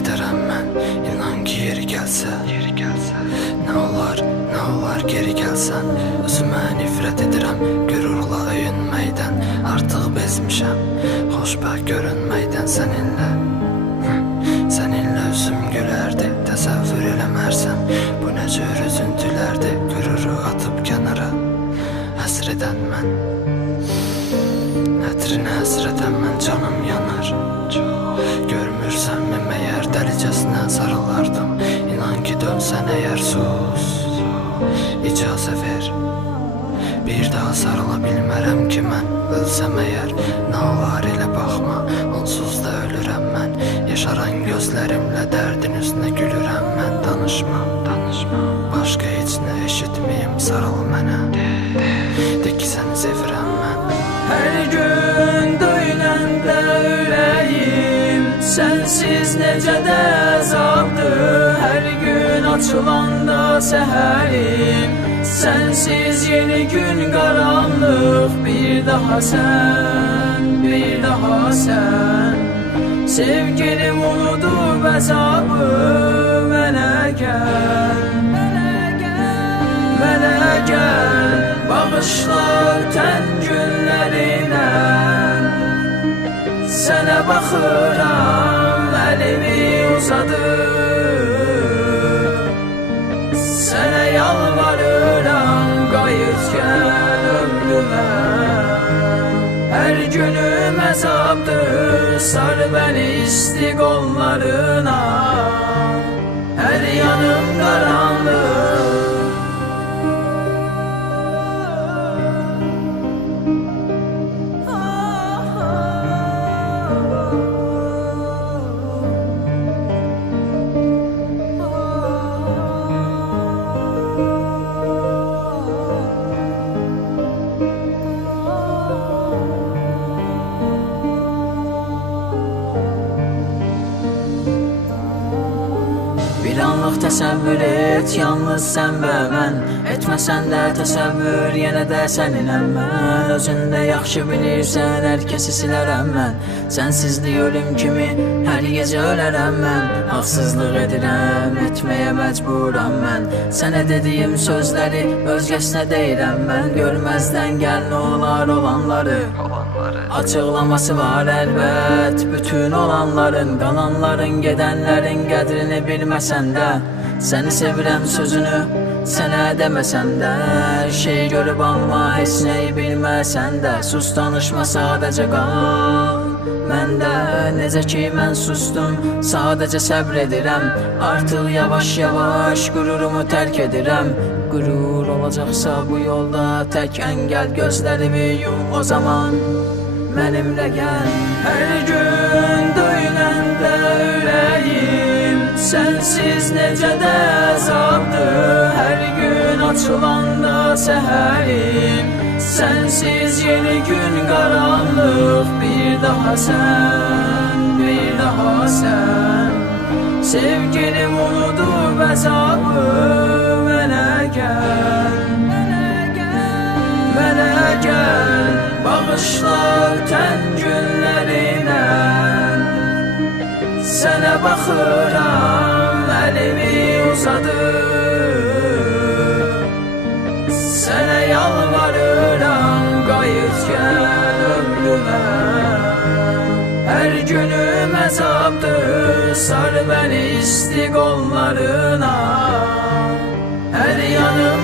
edərəm mən, inan ki yeri gəlsə. Nə olar geri gəlsən. Özümə nifrət edirəm, qürurla öyünməkdən. Artıq bezmişəm, xoşbəxt görünməkdən. Səninlə üzüm gülərdi, təsəvvür eləmərsən. Bu nə cür üzüntülərdi, qüruru atıb kənara. Həsrədən mən, ətrinə həsrətən mən, canım yanar. Görmürsənmi məyər, dəlicəsinə sarılardım. İnan ki dönsən əgər, sus, icazə ver. Bir daha sarıla bilmərəm ki mən, ölsəm əgər. Nə olar elə baxma, onsuz da ölürəm mən. Yaşaran gözlərimlə dərdin üstünə gülürəm mən. Danışma, başqa heç nə eşitməyim, sarıl mənə. De ki səni sevirəm mən. Hər gün döyüləndə ürəyim, sənsiz necə də əzabdır. Hər gün açılanda səhərim, sənsiz yeni gün qaranlıq. Bir daha sən, sevgilim unudub əzabı. Mənə gəl, bağışla ötən günlərinə. Sənə baxıram, əlimi uzadım. Sənə yalvarıram, qayıt gəl ömrümə. Hər günüm əzabdır, sar bəni isti qollarına. Hər yanım qaranlıq. Bir anlıq təsəvvür et, yalnız sən və mən. Etməsən də təsəvvür, yenə də səninəm mən. Özündə yaxşı bilirsən, hər kəsi silərəm mən. Sənsizlik ölüm kimi, hər gecə ölərəm mən. Haqsızlıq edirəm, etməyə məcburam mən. Sənə dediyim sözləri özgəsinə deyirəm mən. Görməzdən gəl nə olar olanları. Açıqlaması var əlbət, bütün olanların, qalanların, gedənlərin qədrini bilməsən də. Səni sevirəm sözünü sənə deməsəm də. Hər şey görüb amma heç nəyi bilməsən də. Sus danışma, sadəcə qal məndə. Necə ki mən sustum, sadəcə səbr edirəm. Artıq yavaş-yavaş qururumu tərk edirəm. Qürur olacaqsa bu yolda tək əngəl, gözlərimi yum o zaman mənimlə gəl. Hər gün döyüləndə ürəyim, sənsiz necə də əzabdır. Hər gün açılanda səhərim, sənsiz yeni gün qaranlıq. Bir daha sən, sevgilim unudub əzabı. Mənə gəl, bağışla ötən günlərinə. Sənə baxıram, əlimi uzadım. Sənə yalvarıram, qayıt gəl ömrümə. Hər günüm əzabdır, sar bəni isti qollarına. Hər yanım